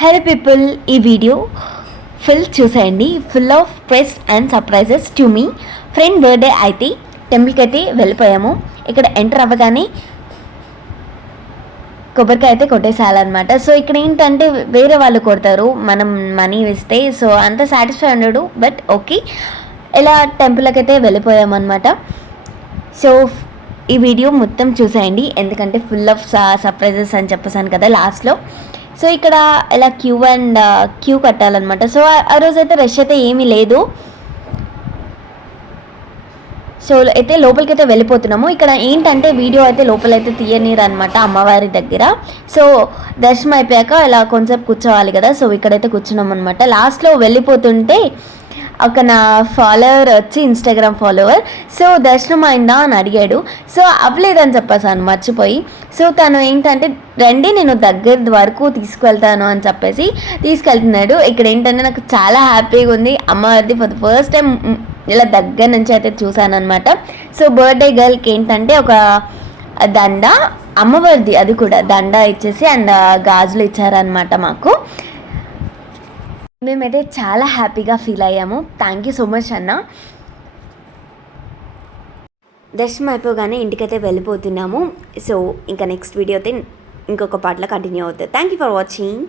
Hello people, ఈ video చూసేయండి. Full of twist and surprises to me. Friend birthday అయితే టెంపుల్కి అయితే వెళ్ళిపోయాము. ఇక్కడ ఎంటర్ అవ్వగానే కొబ్బరికాయ అయితే కొట్టేసేయాలన్నమాట. సో ఇక్కడ ఏంటంటే వేరే వాళ్ళు కొడతారు, మనం మనీ ఇస్తే. సో అంత సాటిస్ఫై ఉండడు, బట్ ఓకే. ఇలా టెంపుల్కి అయితే వెళ్ళిపోయామన్నమాట. సో ఈ వీడియో మొత్తం చూసేయండి, ఎందుకంటే ఫుల్ ఆఫ్ సర్ప్రైజెస్ అని చెప్పేసాను కదా లాస్ట్లో. సో ఇక్కడ ఇలా క్యూ కట్టాలన్నమాట. సో ఆ రోజైతే రష్ అయితే ఏమీ లేదు. సో అయితే లోపలికి అయితే వెళ్ళిపోతున్నాము. ఇక్కడ ఏంటంటే వీడియో అయితే లోపలైతే తీయనీరు అనమాట అమ్మవారి దగ్గర. సో దర్శనం అయిపోయాక ఇలా కొంచెంసేపు కూర్చోవాలి కదా. సో ఇక్కడైతే కూర్చున్నాం అనమాట. లాస్ట్లో వెళ్ళిపోతుంటే ఒక నా ఫాలోవర్ వచ్చి, ఇన్స్టాగ్రామ్ ఫాలోవర్, సో దర్శనం అయిందా అని అడిగాడు. సో అవ్వలేదని చెప్పేసాను మర్చిపోయి. సో తను ఏంటంటే రండి నేను దగ్గర వరకు తీసుకువెళ్తాను అని చెప్పేసి తీసుకెళ్తున్నాడు. ఇక్కడ ఏంటంటే నాకు చాలా హ్యాపీగా ఉంది. అమ్మవారిది ఫర్ ద ఫస్ట్ టైం ఇలా దగ్గర నుంచి అయితే చూశాను అనమాట. సో బర్త్డే గర్ల్కి ఏంటంటే ఒక దండ, అమ్మవారిది అది కూడా దండ ఇచ్చేసి అండ్ గాజులు ఇచ్చారనమాట మాకు. మేమైతే చాలా హ్యాపీగా ఫీల్ అయ్యాము. థ్యాంక్ యూ సో మచ్ అన్న. దర్శనం అయిపోగానే ఇంటికైతే వెళ్ళిపోతున్నాము. సో ఇంకా నెక్స్ట్ వీడియో అయితే ఇంకొక పాటలో కంటిన్యూ అవుతుంది. Thank you for watching.